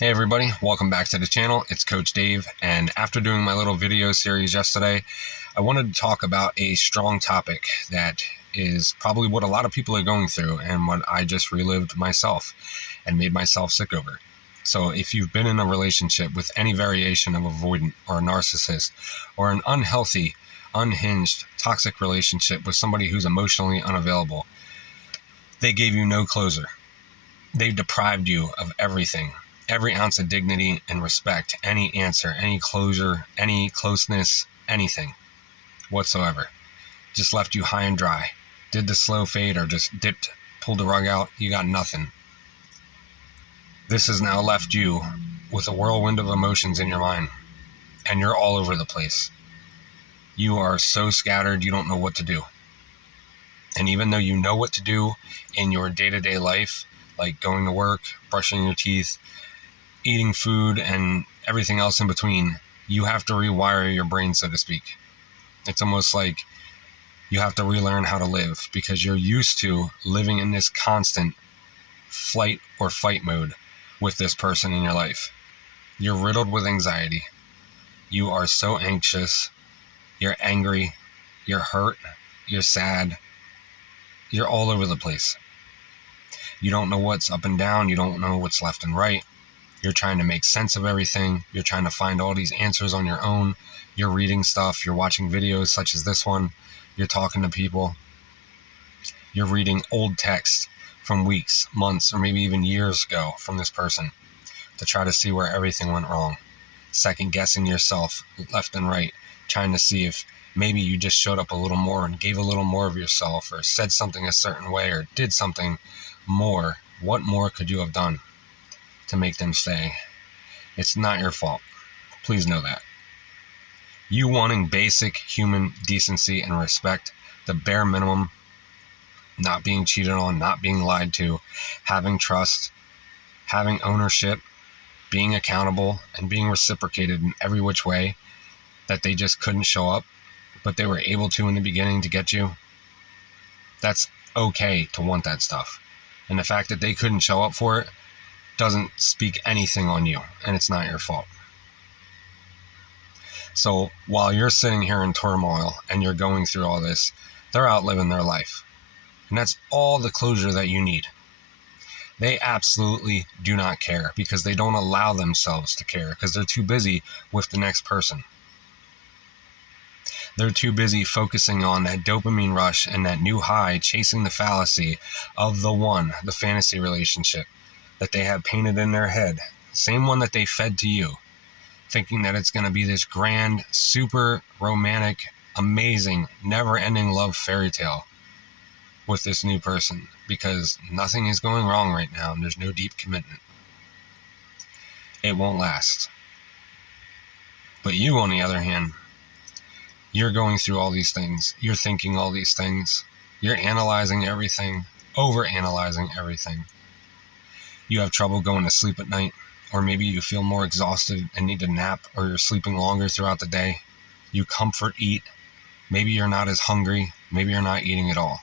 Hey everybody, welcome back to the channel. It's Coach Dave, and after doing my little video series yesterday, I wanted to talk about a strong topic that is probably what a lot of people are going through and what I just relived myself and made myself sick over. So if you've been in a relationship with any variation of avoidant or a narcissist or an unhealthy, unhinged, toxic relationship with somebody who's emotionally unavailable, they gave you no closure. They deprived you of everything. Every ounce of dignity and respect, any answer, any closure, any closeness, anything whatsoever. Just left you high and dry. Did the slow fade or just dipped, pulled the rug out, you got nothing. This has now left you with a whirlwind of emotions in your mind, and you're all over the place. You are so scattered, you don't know what to do. And even though you know what to do in your day-to-day life, like going to work, brushing your teeth, eating food, and everything else in between, you have to rewire your brain, so to speak. It's almost like you have to relearn how to live because you're used to living in this constant flight or fight mode with this person in your life. You're riddled with anxiety. You are so anxious. You're angry. You're hurt. You're sad. You're all over the place. You don't know what's up and down. You don't know what's left and right. You're trying to make sense of everything. You're trying to find all these answers on your own. You're reading stuff. You're watching videos such as this one. You're talking to people. You're reading old text from weeks, months, or maybe even years ago from this person to try to see where everything went wrong. Second guessing yourself left and right, trying to see if maybe you just showed up a little more and gave a little more of yourself or said something a certain way or did something more. What more could you have done to make them stay? It's not your fault. Please know that. You wanting basic human decency and respect, the bare minimum, not being cheated on, not being lied to, having trust, having ownership, being accountable, and being reciprocated in every which way that they just couldn't show up, but they were able to in the beginning to get you. That's okay to want that stuff. And the fact that they couldn't show up for it doesn't speak anything on you, and it's not your fault. So while you're sitting here in turmoil and you're going through all this, they're out living their life. And that's all the closure that you need. They absolutely do not care because they don't allow themselves to care because they're too busy with the next person. They're too busy focusing on that dopamine rush and that new high, chasing the fallacy of the one, the fantasy relationship that they have painted in their head, same one that they fed to you, thinking that it's going to be this grand, super romantic, amazing, never-ending love fairy tale with this new person because nothing is going wrong right now and there's no deep commitment. It won't last. But you, on the other hand, you're going through all these things. You're thinking all these things. You're analyzing everything, over-analyzing everything. You have trouble going to sleep at night, or maybe you feel more exhausted and need to nap, or you're sleeping longer throughout the day. You comfort eat. Maybe you're not as hungry. Maybe you're not eating at all.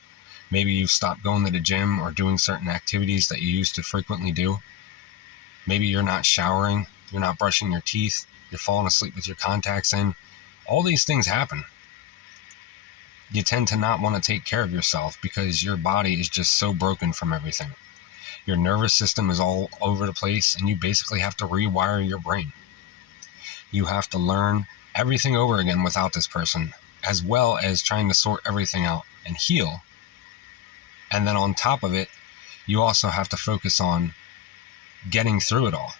Maybe you've stopped going to the gym or doing certain activities that you used to frequently do. Maybe you're not showering. You're not brushing your teeth. You're falling asleep with your contacts in. All these things happen. You tend to not want to take care of yourself because your body is just so broken from everything. Your nervous system is all over the place, and you basically have to rewire your brain. You have to learn everything over again without this person, as well as trying to sort everything out and heal. And then on top of it, you also have to focus on getting through it all,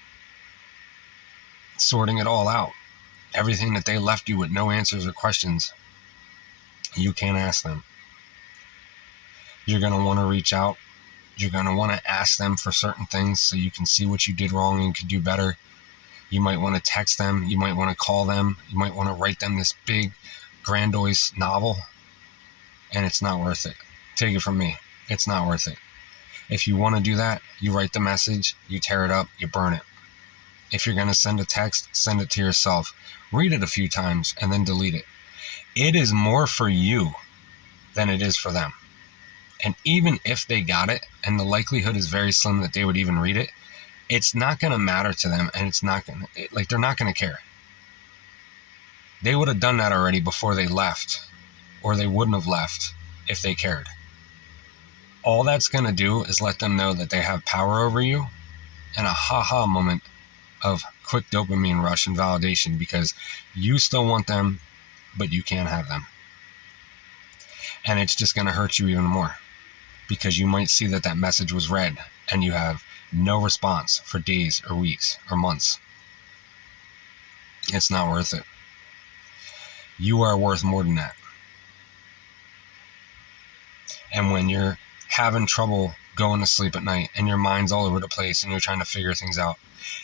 sorting it all out. Everything that they left you with no answers or questions, you can't ask them. You're going to want to reach out. You're going to want to ask them for certain things so you can see what you did wrong and could do better. You might want to text them. You might want to call them. You might want to write them this big, grandiose novel. And it's not worth it. Take it from me. It's not worth it. If you want to do that, you write the message, you tear it up, you burn it. If you're going to send a text, send it to yourself. Read it a few times and then delete it. It is more for you than it is for them. And even if they got it, and the likelihood is very slim that they would even read it, it's not going to matter to them, and it's not going to, like, they're not going to care. They would have done that already before they left, or they wouldn't have left if they cared. All that's going to do is let them know that they have power over you, and a ha-ha moment of quick dopamine rush and validation, because you still want them, but you can't have them. And it's just going to hurt you even more, because you might see that that message was read and you have no response for days or weeks or months. It's not worth it. You are worth more than that. And when you're having trouble going to sleep at night and your mind's all over the place and you're trying to figure things out,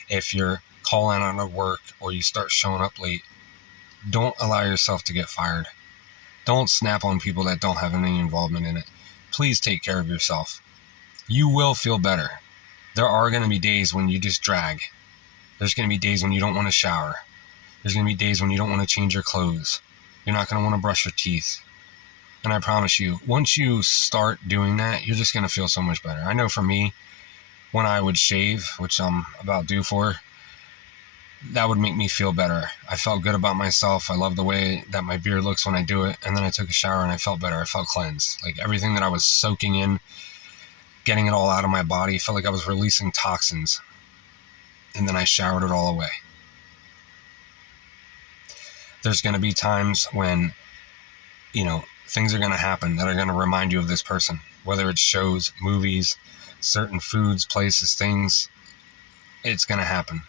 if you're calling out of work or you start showing up late, don't allow yourself to get fired. Don't snap on people that don't have any involvement in it. Please take care of yourself. You will feel better. There are going to be days when you just drag. There's going to be days when you don't want to shower. There's going to be days when you don't want to change your clothes. You're not going to want to brush your teeth. And I promise you, once you start doing that, you're just going to feel so much better. I know for me, when I would shave, which I'm about due for, that would make me feel better. I felt good about myself. I love the way that my beard looks when I do it. And then I took a shower and I felt better. I felt cleansed. Like everything that I was soaking in, getting it all out of my body, felt like I was releasing toxins. And then I showered it all away. There's going to be times when, things are going to happen that are going to remind you of this person, whether it's shows, movies, certain foods, places, things. It's going to happen.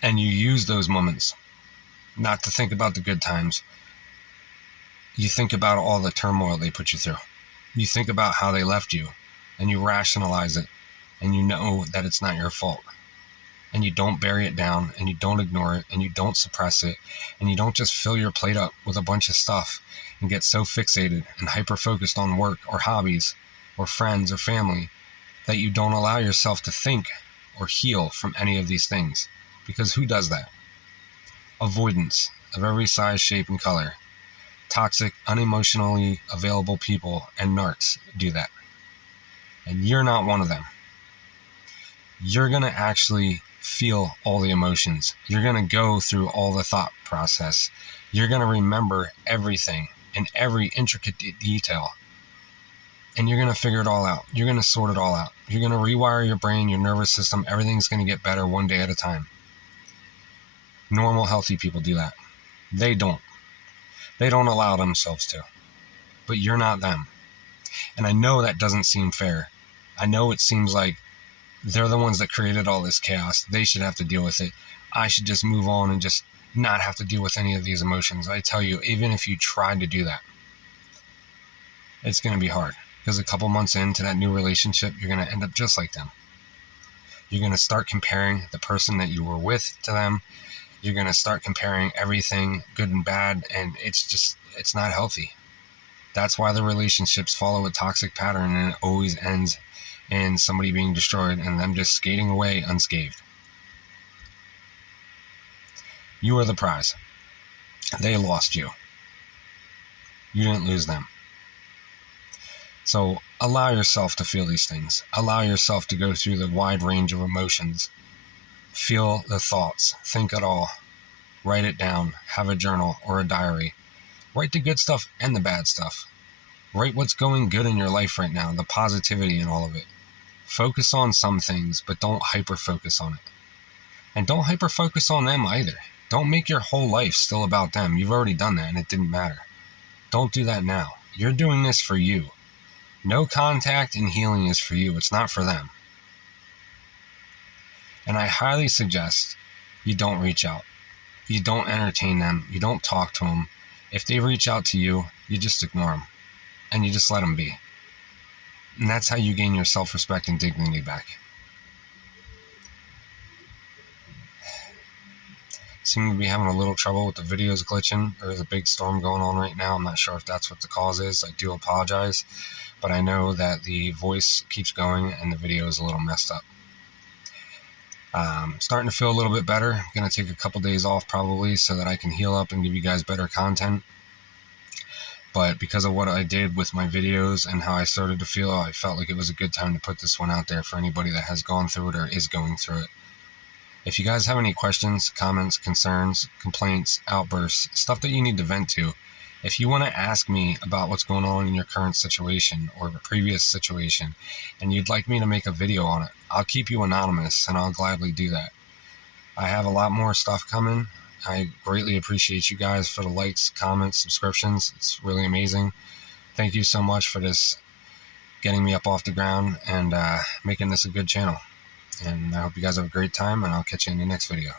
And you use those moments not to think about the good times. You think about all the turmoil they put you through. You think about how they left you, and you rationalize it, and you know that it's not your fault. And you don't bury it down, and you don't ignore it, and you don't suppress it, and you don't just fill your plate up with a bunch of stuff and get so fixated and hyper-focused on work or hobbies or friends or family that you don't allow yourself to think or heal from any of these things. Because who does that? Avoidance of every size, shape, and color. Toxic, unemotionally available people and narcs do that. And you're not one of them. You're going to actually feel all the emotions. You're going to go through all the thought process. You're going to remember everything and every intricate detail. And you're going to figure it all out. You're going to sort it all out. You're going to rewire your brain, your nervous system. Everything's going to get better one day at a time. Normal, healthy people do that. They don't. They don't allow themselves to. But you're not them. And I know that doesn't seem fair. I know it seems like they're the ones that created all this chaos. They should have to deal with it. I should just move on and just not have to deal with any of these emotions. I tell you, even if you tried to do that, it's going to be hard. Because a couple months into that new relationship, you're going to end up just like them. You're going to start comparing the person that you were with to them. You're going to start comparing everything, good and bad, and it's not healthy. That's why the relationships follow a toxic pattern, and it always ends in somebody being destroyed and them just skating away unscathed. You are the prize. They lost you. You didn't lose them. So allow yourself to feel these things. Allow yourself to go through the wide range of emotions. Feel the thoughts. Think it all. Write it down. Have a journal or a diary. Write the good stuff and the bad stuff. Write what's going good in your life right now, the positivity in all of it. Focus on some things, but don't hyper-focus on it. And don't hyper-focus on them either. Don't make your whole life still about them. You've already done that and it didn't matter. Don't do that now. You're doing this for you. No contact and healing is for you. It's not for them. And I highly suggest you don't reach out. You don't entertain them. You don't talk to them. If they reach out to you, you just ignore them. And you just let them be. And that's how you gain your self-respect and dignity back. Seem to be having a little trouble with the videos glitching. There's a big storm going on right now. I'm not sure if that's what the cause is. I do apologize. But I know that the voice keeps going and the video is a little messed up. Starting to feel a little bit better. I'm going to take a couple days off probably so that I can heal up and give you guys better content. But because of what I did with my videos and how I started to feel, I felt like it was a good time to put this one out there for anybody that has gone through it or is going through it. If you guys have any questions, comments, concerns, complaints, outbursts, stuff that you need to vent to, if you want to ask me about what's going on in your current situation or the previous situation, and you'd like me to make a video on it, I'll keep you anonymous and I'll gladly do that. I have a lot more stuff coming. I greatly appreciate you guys for the likes, comments, subscriptions. It's really amazing. Thank you so much for this, getting me up off the ground and making this a good channel. And I hope you guys have a great time, and I'll catch you in the next video.